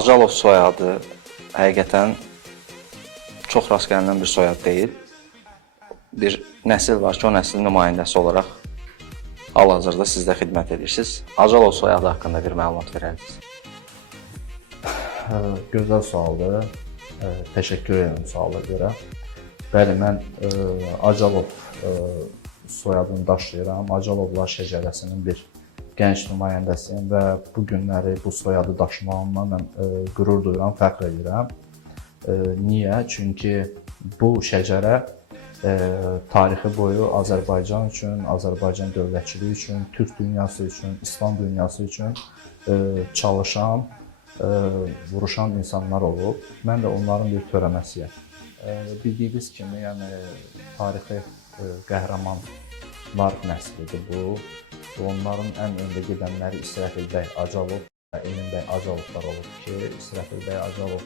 Acalov soyadı həqiqətən çox rast gəlinən bir soyad deyil. Bir nəsil var ki, o nəslin nümayəndəsi olaraq hal-hazırda sizdə xidmət edirsiniz. Acalov soyadı haqqında bir məlumat verərdiniz. Gözəl sualdır. Təşəkkür edirəm suala görə. Bəli, mən Acalov soyadını daşıyıram. Acalovlar şəcərəsinin bir gənc nümayəndəsiyəm və bu günləri bu soyadı daşımağımla mən qürur duyuram, fəxr edirəm. Niyə? Çünki bu şəcərə tarixi boyu Azərbaycan üçün, Azərbaycan dövlətçiliyi üçün, Türk dünyası üçün, İslam dünyası üçün çalışan, vuruşan insanlar olub. Mən də onların bir törəməsiyəm. Bildiyiniz kimi, yəni tarixi qəhrəmanlar nəslidir bu. Onların ən öndə gedənləri İsrafil bəy Acalov və Emin bəy Acalovlar olub ki, İsrafil bəy Acalov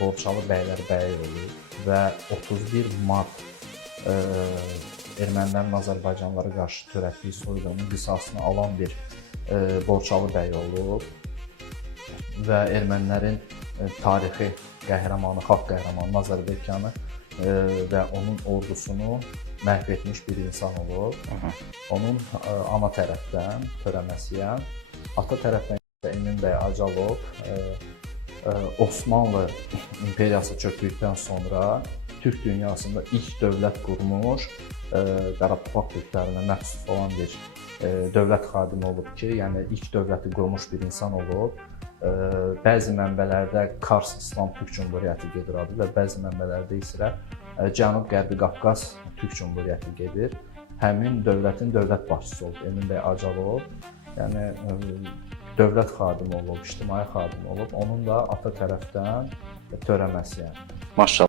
Borçalı bəylər bəyi olub və 31 mart ermənilərin Azərbaycanlılara qarşı törətdiyi soyqırımın qisasını alan bir Borçalı bəy olub və ermənilərin tarixi qəhrəmanı, xalq qəhrəmanı Azərbaycanı və onun ordusunu məhv etmiş bir insan olub. Onun ana tərəfdən törəməsiyəm. Ata tərəfdən Emin bəy Acalov Osmanlı imperiyası çökdükdən sonra Türk dünyasında ilk dövlət qurmuş, Qarabağ türklərinə məxsus olan bir dövlət xadimi olub ki, yəni ilk dövləti qurmuş bir insan olub. Bəzi mənbələrdə Kars İslam Türk Cümhuriyyəti gedir adı və bəzi mənbələrdə isə Cənub-Qərbi Qafqaz Türk Cümhuriyyəti gedir. Həmin dövlətin dövlət başçısı olub Emin bəy Acalov. Yəni dövlət xadimi olub, ictimai xadimi olub. Onun da ata tərəfdən törəməsiyəm. Maşallah.